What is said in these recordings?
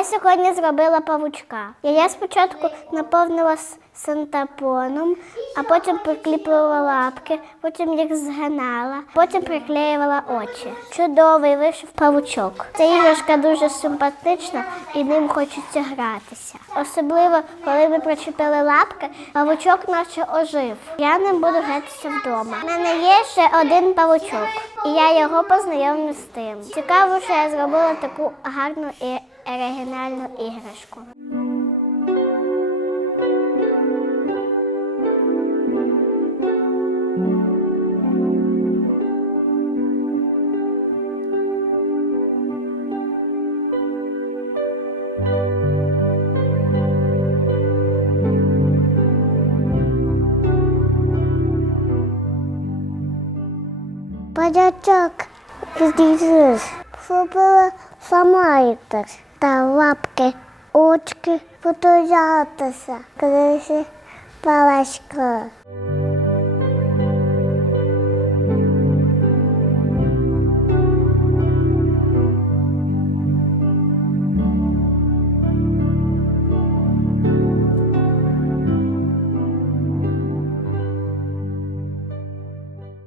Я сьогодні зробила павучка. Я спочатку наповнила синтепоном, а потім прикліпила лапки, потім їх згинала, потім приклеювала очі. Чудовий вийшов павучок. Ця іграшка дуже симпатична і ним хочеться гратися. Особливо, коли ми причепили лапки, павучок наче ожив. Я ним буду гратися вдома. У мене є ще один павучок, і я його познайомлю з тим. Цікаво, що я зробила таку гарну і оригінальну іграшку. Падячок здійснив. Зробила сама якось. Та лапки, очки, фотографуватися. Крisi палачка.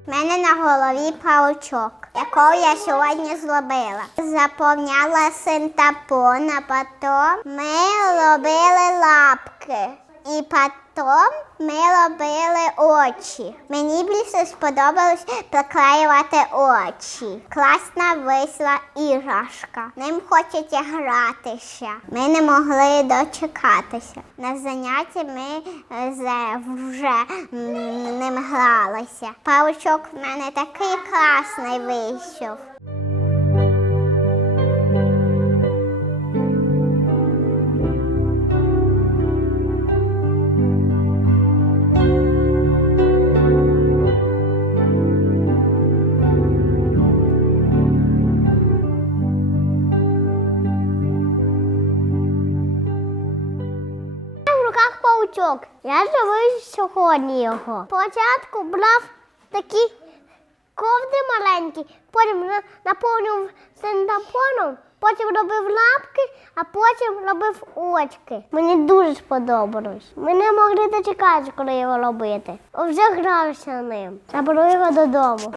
У мене на голові паучок, якого я сьогодні зробила. Заповняла синтапон, а потім ми робили лапки. І потім ми робили очі. Мені більше сподобалось приклеювати очі. Класна вийшла іграшка. Ним хочеться гратися. Ми не могли дочекатися. На занятті ми е, вже ним гралися. Павучок в мене такий класний вийшов. Паучок. Я живу сьогодні його. Спочатку брав такі ковди маленькі, потім на- наповнював синтапоном, потім робив лапки, а потім робив очки. Мені дуже сподобалось. Ми не могли дочекатися, коли його робити. Вже грався ним. Заберу його додому.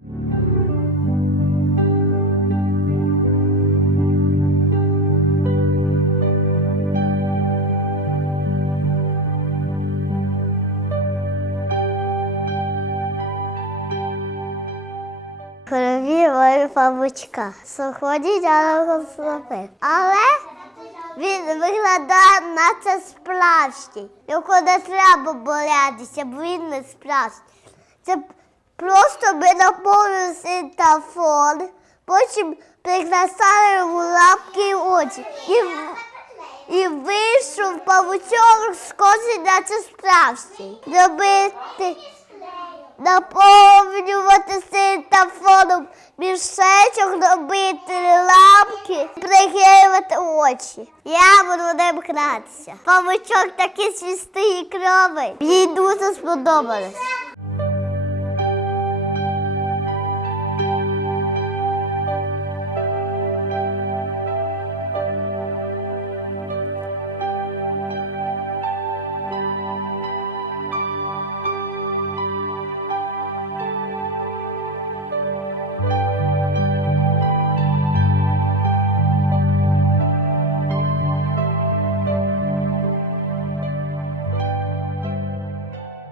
Павучка. Я його зробив. Але він виглядає наче справжній. Його не треба боятися, бо він не справжній. Це просто ми наповнили синтафон, потім прикрасали йому лапки і очі. І, і вийшов павучок схожий наче справжній. Зробити наповнювати синтафоном мішечок, робити лапки, пригивати очі. Я буду ним гратися. Павучок такий свістий і кровий. Їй дуже сподобалось.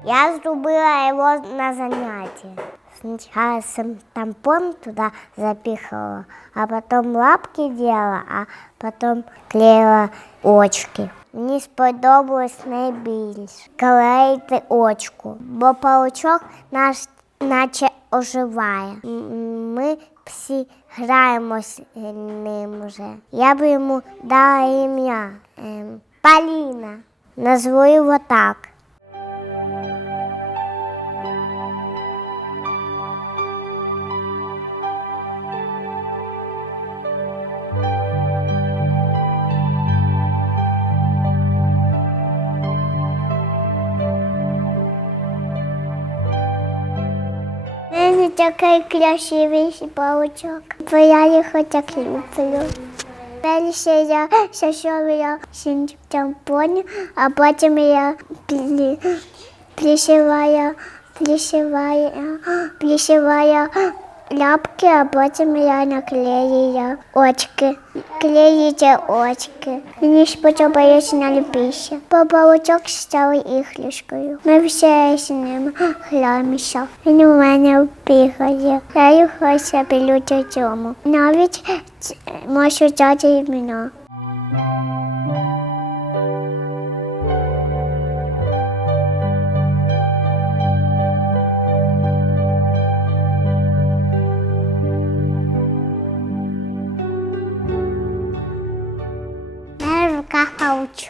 Я зробила його на занятті. Сначала сам тампон туда запихала, а потом лапки делала, а потом клеила очки. Мені сподобалось найбільше клеїти очку, бо паучок наш наче оживає. М, Ми всі граємось ним вже. Я би йому дала ім'я ем, Поліна. Назву його так. Такий красивий паучок, бо я його так люблю. Перше я шашовила синтепоні, а потім я плі, плішиваю, плішиваю, плішиваю ляпки, а потім я наклеїла очки. Клеїте очки. Мені ж подобається найбільше. Бо павучок став іхлішкою. Ми все з ним граємося. Він у мене бігає. Я його себе цьому. Навіть можу дати імена.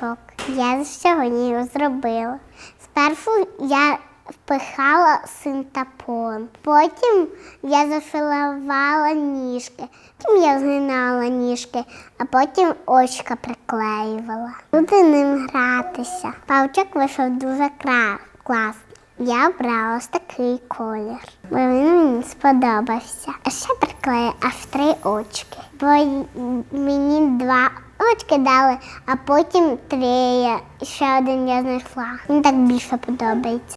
Паучок. Я сьогодні його зробила. Спершу я впихала синтапон, потім я зафілувала ніжки, потім я згинала ніжки, а потім очка приклеювала. Буду ним гратися. Павчик вийшов дуже класний. Я обрала такий колір, бо він мені сподобався. А ще приклею аж три очки, бо мені два очки дали, а потім три. Ще один я знайшла. Мені так більше подобається.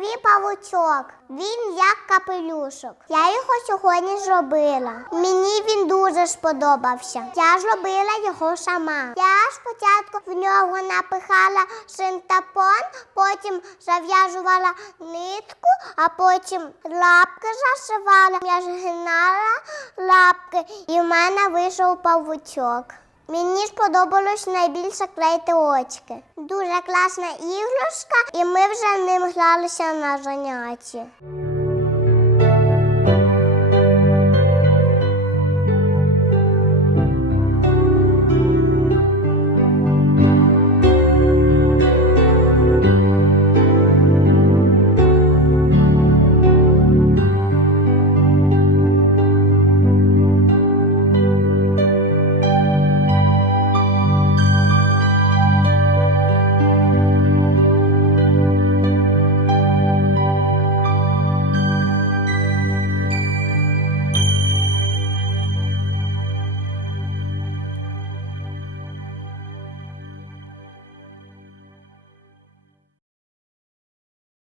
Голові павучок. Він як капелюшок. Я його сьогодні зробила. Мені він дуже сподобався. Я зробила його сама. Я спочатку в нього напихала синтапон, потім зав'язувала нитку, а потім лапки зашивала. Я згинала лапки, і в мене вийшов павучок. Мені сподобалось найбільше клеїти очки. Дуже класна іграшка, і ми вже ним гралися на занятті.